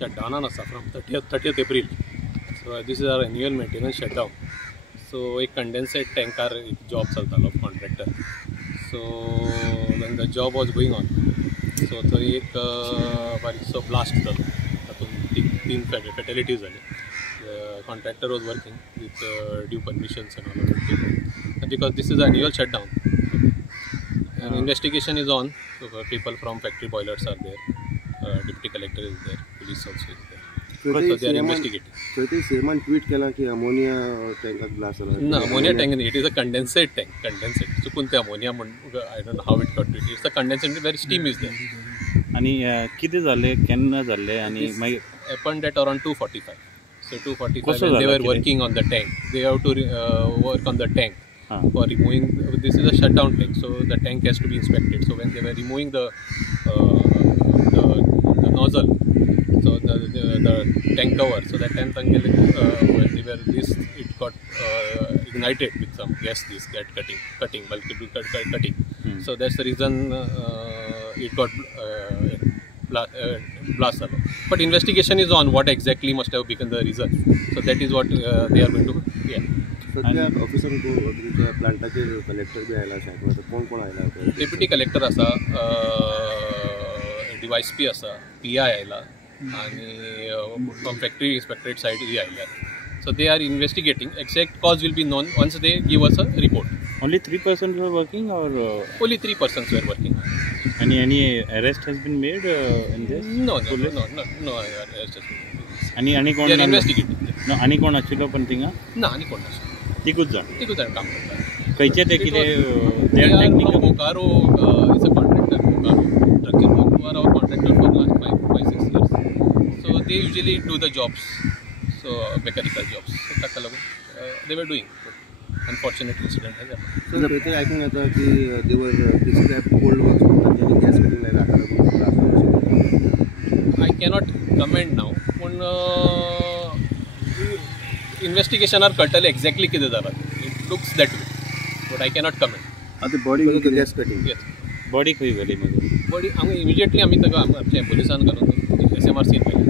shutdown from 30th April. So this is our annual maintenance shutdown. So a condensate tanker job of contractor. So when the job was going on, so so blast तीन fatalities. The contractor was working with due permissions and all of that. And because this is an annual shutdown, and investigation is on. So people from factory boilers are there, deputy collector is there, police also is there. So they are investigating. So it is Seman tweet kela ki ammonia tank blast. No, ammonia tank. It is a condensate tank. Condensate. So kunte ammonia. I don't know how it got to it. It's a condensate where steam is there. आणि किती झाले केन्ना झाले आणि happened at around 2:45. So 2:45 when they were working on the tank. They have to work on the tank for removing. This is a shutdown tank, so the tank has to be inspected. So when they were removing the nozzle, so the tank cover, so that time when they were it got ignited with some gas. This got cutting. So that's the reason it got blast. But investigation is on what exactly must have become the reason. So that is what they are going to. Yeah. सध्या officer तुमच्या प्लांटाचे collector B आयला शायद कोण आयला deputy collector आसा DYSP आसा PI आयला आणि फ्रॉम फॅक्टरी इंस्पेक्टरेट साइड बी आयल्या. So they are investigating. Exact cause will be known once they give us a report. Only 3 persons were working, or only 3 persons were working. Any arrest has been made in this? No arrest has been made. आणि कोण? They are investigating. No, आणि कोण आशिल्लो पण थिंगा? ना आणि कोण नाशिल्लो. तिकूच जाण काम करता. खंयचे ते कितें they are technical. Agro is a contractor. Agro trucking who are our contractor for last 5-6 years. So they usually do the jobs. So mechanical jobs. So they were doing. Unfortunate incident has happened. So the I think that they were fixing up cold works and gas cutting like that. I cannot comment now. But investigation are curtailed exactly किती झाला. It looks that way. But I cannot comment. The body of the gas cutting. Yes. Body खंय गेली मग? Body immediately आम्ही तगा आमच्या पोलिसांना घालून SMR scene केले.